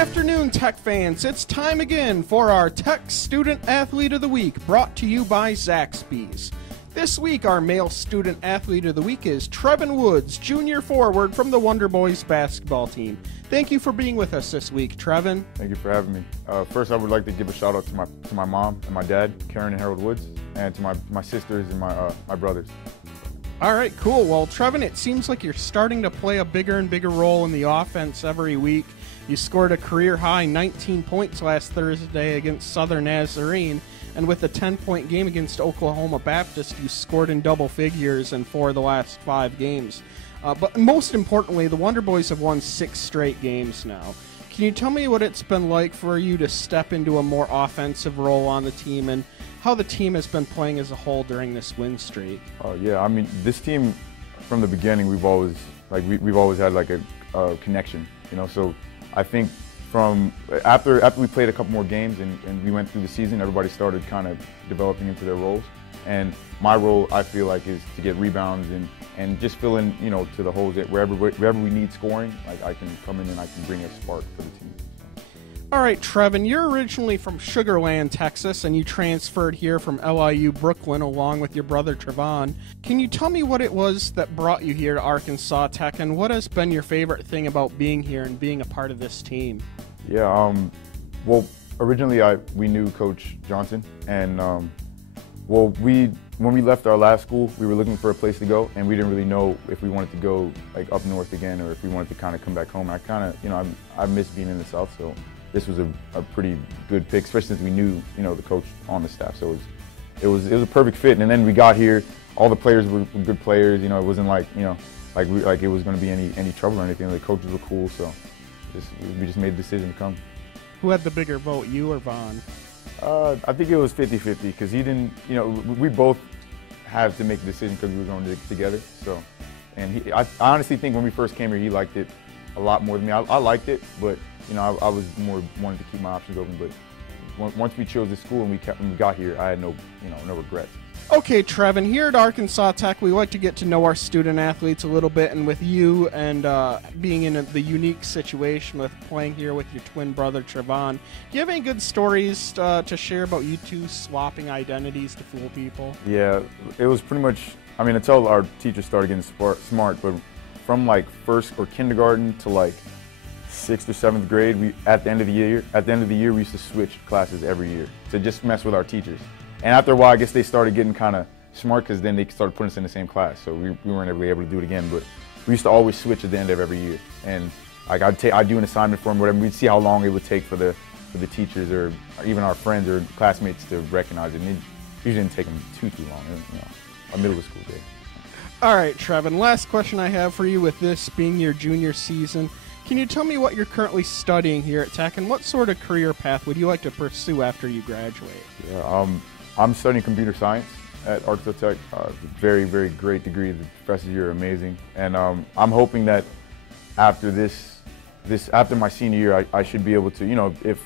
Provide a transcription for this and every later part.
afternoon, Tech fans. It's time again for our Tech Student Athlete of the Week, brought to you by Zaxby's. This week, our male student athlete of the week is Trevin Woods, junior forward from the Wonder Boys basketball team. Thank you for being with us this week, Trevin. Thank you for having me. First, I would like to give a shout out to my mom and my dad, Karen and Harold Woods, and to my sisters and my brothers. All right, cool. Well, Trevin, it seems like you're starting to play a bigger and bigger role in the offense every week. You scored a career-high 19 points last Thursday against Southern Nazarene, and with a 10-point game against Oklahoma Baptist, you scored in double figures in 4 of the last 5 games. But most importantly, the Wonder Boys have won 6 straight games now. Can you tell me what it's been like for you to step into a more offensive role on the team, and how the team has been playing as a whole during this win streak? Yeah, I mean, this team, from the beginning, we've always had like a connection, you know. So I think from after we played a couple more games and we went through the season, everybody started kind of developing into their roles. And my role, I feel like, is to get rebounds and just fill in, you know, to the holes that wherever we need scoring, like I can come in and I can bring a spark for the team. All right, Trevin, you're originally from Sugar Land, Texas, and you transferred here from LIU Brooklyn along with your brother Trevon. Can you tell me what it was that brought you here to Arkansas Tech, and what has been your favorite thing about being here and being a part of this team? Yeah, well, originally we knew Coach Johnson, and when we left our last school, we were looking for a place to go, and we didn't really know if we wanted to go like up north again or if we wanted to kind of come back home. I kind of, you know, I miss being in the South, so this was a pretty good pick, especially since we knew, you know, the coach on the staff. So it was a perfect fit. And then we got here, all the players were good players. You know, it wasn't like, you know, like it was going to be any trouble or anything. The coaches were cool, so we just made the decision to come. Who had the bigger vote, you or Vaughn? I think it was 50-50 because he didn't, you know, we both had to make the decision because we were going together. So, and I honestly think when we first came here, he liked it a lot more than me. I liked it, but you know, I was more wanted to keep my options open. But once we chose the school and we got here, I had no regrets. Okay, Trevin, here at Arkansas Tech, we like to get to know our student athletes a little bit, and with you and being in the unique situation with playing here with your twin brother Trevon, do you have any good stories to share about you two swapping identities to fool people? Yeah, it was pretty much, I mean, until our teachers started getting smart, but from like first or kindergarten to like 6th or 7th grade, at the end of the year, we used to switch classes every year to just mess with our teachers. And after a while, I guess they started getting kind of smart because then they started putting us in the same class. So we weren't really able to do it again, but we used to always switch at the end of every year. And like I'd do an assignment for them, whatever. We'd see how long it would take for the teachers or even our friends or classmates to recognize it. And it usually didn't take them too long, you know, a middle of school day. All right, Trevin, last question I have for you with this being your junior season. Can you tell me what you're currently studying here at Tech and what sort of career path would you like to pursue after you graduate? Yeah, I'm studying computer science at Arkansas Tech. Very, very great degree. The professors here are amazing. And I'm hoping that after after my senior year, I should be able to, you know, if,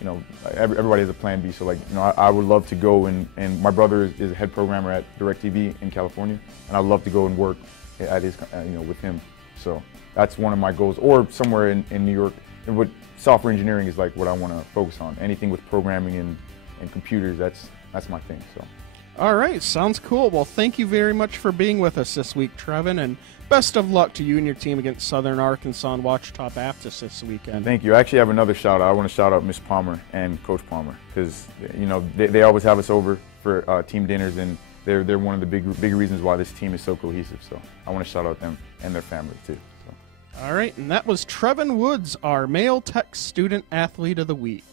you know, everybody has a plan B. So like, you know, I would love to go and my brother is a head programmer at DirecTV in California. And I'd love to go and work at his, you know, with him. So that's one of my goals, or somewhere in New York. And what software engineering is like what I want to focus on. Anything with programming and computers, that's my thing. So. All right, sounds cool. Well, thank you very much for being with us this week, Trevin, and best of luck to you and your team against Southern Arkansas and Ouachita Baptist this weekend. Thank you. I actually have another shout out. I want to shout out Miss Palmer and Coach Palmer because, you know, they always have us over for team dinners, and they're one of the big reasons why this team is so cohesive. So I want to shout out them and their family too. So. All right, and that was Trevin Woods, our male Tech Student Athlete of the Week.